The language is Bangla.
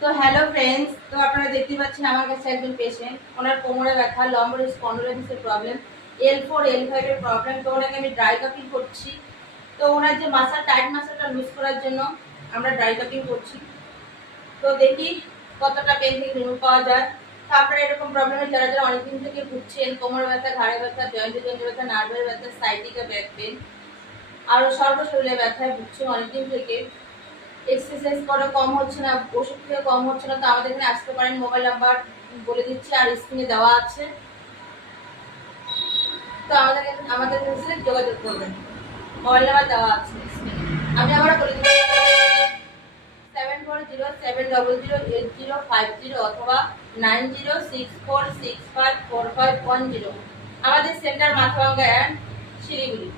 তো হ্যালো ফ্রেন্ডস, তো আপনারা দেখতে পাচ্ছেন আমার কাছে একজন পেশেন্ট। ওনার কোমরে ব্যথা, লম্বার স্পন্ডোলাইটিসের প্রবলেম, L4 L5 এর প্রবলেম। তো ওনাকে আমি ড্রাই কাপিং করছি। তো ওনার যে টাইট মাসলটা লুজ করার জন্য আমরা ড্রাই কাপিং করছি। তো দেখি কতটা পেন থেকে রিমুভ পাওয়া যায়। তো আপনারা এরকম প্রবলেমে যারা যারা অনেকদিন থেকে ভুগছেন, কোমর ব্যথা, ঘাড়ে ব্যথা, জয়েন্টে ব্যথা, নার্ভের ব্যথা, সাইটিকা ব্যাক পেন, আরও সর্বশরীরে ব্যথায় ভুগছেন অনেকদিন থেকে, এক্সারসাইজ করে কম হচ্ছে না, ওষুধ খেয়ে কম হচ্ছে না, তো আমাদের এখানে আসতে পারেন। মোবাইল নাম্বার বলে দিচ্ছি আর স্ক্রিনে দেওয়া আছে। তো আমাদের কাছে যোগাযোগ করবেন, মোবাইল নাম্বার দেওয়া আছে স্ক্রিনে। আমি আবার বলে দিচ্ছি 7407008050 অথবা 9064654510। আমাদের সেন্টার মাথাভাঙ্গা অ্যান্ড শিলিগুড়ি।